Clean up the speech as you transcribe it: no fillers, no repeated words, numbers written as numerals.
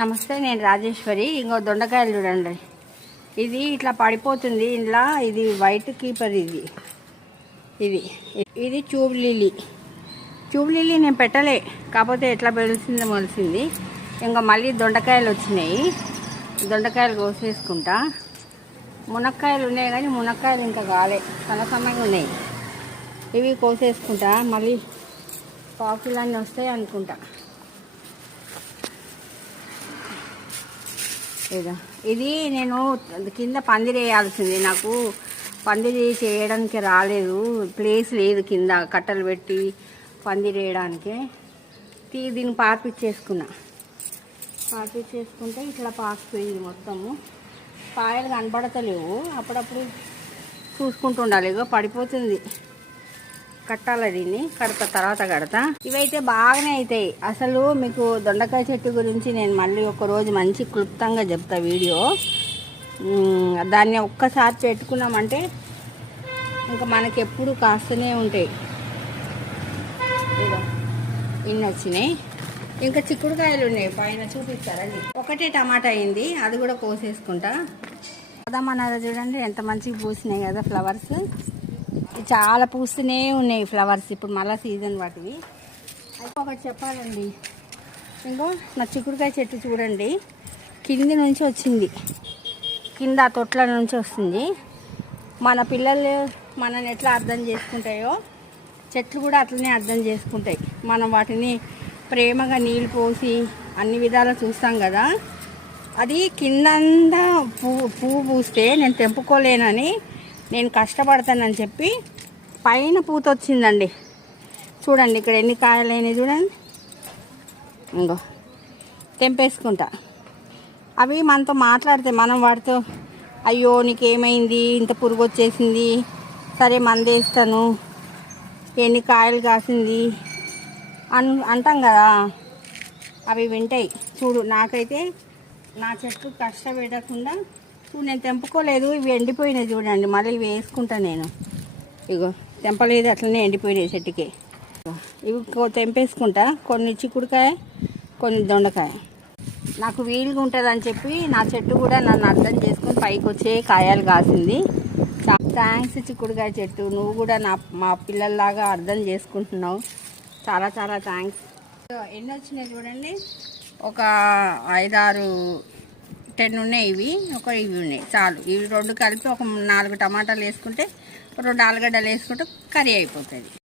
నమస్తే, నేను రాజేశ్వరి. ఇంకో దొండకాయలు చూడండి, ఇది ఇట్లా పడిపోతుంది. ఇంట్లో ఇది వైట్ కీపర్. ఇది ఇది ట్యూబ్ లిల్లీ నేను పెట్టలే, కాకపోతే ఎట్లా మొలిసింది. ఇంకా మళ్ళీ దొండకాయలు వచ్చినాయి. దొండకాయలు కోసేసుకుంటా. మునక్కాయలు ఉన్నాయి కానీ మునక్కాయలు ఇంకా కాలే, సన్నసన్నగా ఉన్నాయి. ఇవి కోసేసుకుంటా. మళ్ళీ పాకులన్నీ వస్తాయి అనుకుంటా. ఇది నేను కింద పందిరి వేయాల్సింది. నాకు పందిరి చేయడానికి రాలేదు, ప్లేస్ లేదు కింద కట్టలు పెట్టి పందిరి వేయడానికి. దీన్ని పార్పిచ్చేసుకుంటే ఇట్లా పాకిపోయింది మొత్తము. కాయలు కనబడతలేవు, అప్పుడప్పుడు చూసుకుంటూ ఉండాలి. ఇగో పడిపోతుంది, కట్టాలి. దీన్ని తర్వాత కడతా. ఇవైతే బాగానే అవుతాయి. అసలు మీకు దొండకాయ చెట్టు గురించి నేను మళ్ళీ ఒకరోజు మంచి క్లుప్తంగా చెప్తా వీడియో. దాన్ని ఒక్కసారి పెట్టుకున్నామంటే ఇంకా మనకి ఎప్పుడు కాస్తూనే ఉంటాయి. ఇన్ని వచ్చినాయి. ఇంకా చిక్కుడుకాయలు ఉన్నాయి పైన, చూపిస్తారండి. ఒకటే టమాటా అయింది, అది కూడా కోసేసుకుంటా. అదమ్మన్నారా చూడండి, ఎంత మంచిగా పూసినాయి కదా ఫ్లవర్స్. చాలా పూస్తూనే ఉన్నాయి ఫ్లవర్స్. ఇప్పుడు మళ్ళీ సీజన్ వాటివి. అయితే ఒకటి చెప్పాలండి, ఇంకో నా చిక్కుడుకాయ చెట్టు చూడండి, కింది నుంచి వచ్చింది, కింద తొట్ల నుంచి వస్తుంది. మన పిల్లలు మనల్ని ఎట్లా అర్థం చేసుకుంటాయో చెట్లు కూడా అట్లనే అర్థం చేసుకుంటాయి. మనం వాటిని ప్రేమగా నీళ్ళు పోసి అన్ని విధాలు చూస్తాం కదా. అది కిందంతా పువ్వు పూస్తే నేను తెంపుకోలేనని, నేను కష్టపడతానని చెప్పి పైన పూత వచ్చిందండి. చూడండి ఇక్కడ ఎన్ని కాయలైనాయి చూడండి. ఇంకో తెంపేసుకుంటా. అవి మనతో మాట్లాడితే మనం వాటితో అయ్యో నీకేమైంది, ఇంత పురుగు వచ్చేసింది, సరే మందేస్తాను, ఎన్ని కాయలు కాసింది అంటాం కదా. అవి వింటాయి. చూడు, నాకైతే నా చెట్టు కష్టపెట్టకుండా నేను తెంపుకోలేదు. ఇవి ఎండిపోయినాయి చూడండి. మళ్ళీ ఇవి వేసుకుంటా నేను. ఇగో తెంపలేదు, అట్లనే ఎండిపోయినాయి చెట్టుకి. ఇవి తెంపేసుకుంటా. కొన్ని చిక్కుడుకాయ, కొన్ని దొండకాయ. నాకు వీలుగా ఉంటుందని చెప్పి నా చెట్టు కూడా నన్ను అర్థం చేసుకొని పైకి వచ్చే కాయలు కాసింది. థ్యాంక్స్ చిక్కుడుకాయ చెట్టు, నువ్వు కూడా మా పిల్లల్లాగా అర్థం చేసుకుంటున్నావు. చాలా చాలా థ్యాంక్స్. ఎన్ని వచ్చినాయి చూడండి, ఒక 5, 6, 10 ఉన్నాయి. ఇవి ఉన్నాయి చాలు. ఇవి 2 కలిపి ఒక 4 టమాటాలు వేసుకుంటే, 2 ఆలుగడ్డలు వేసుకుంటే కర్రీ అయిపోతుంది.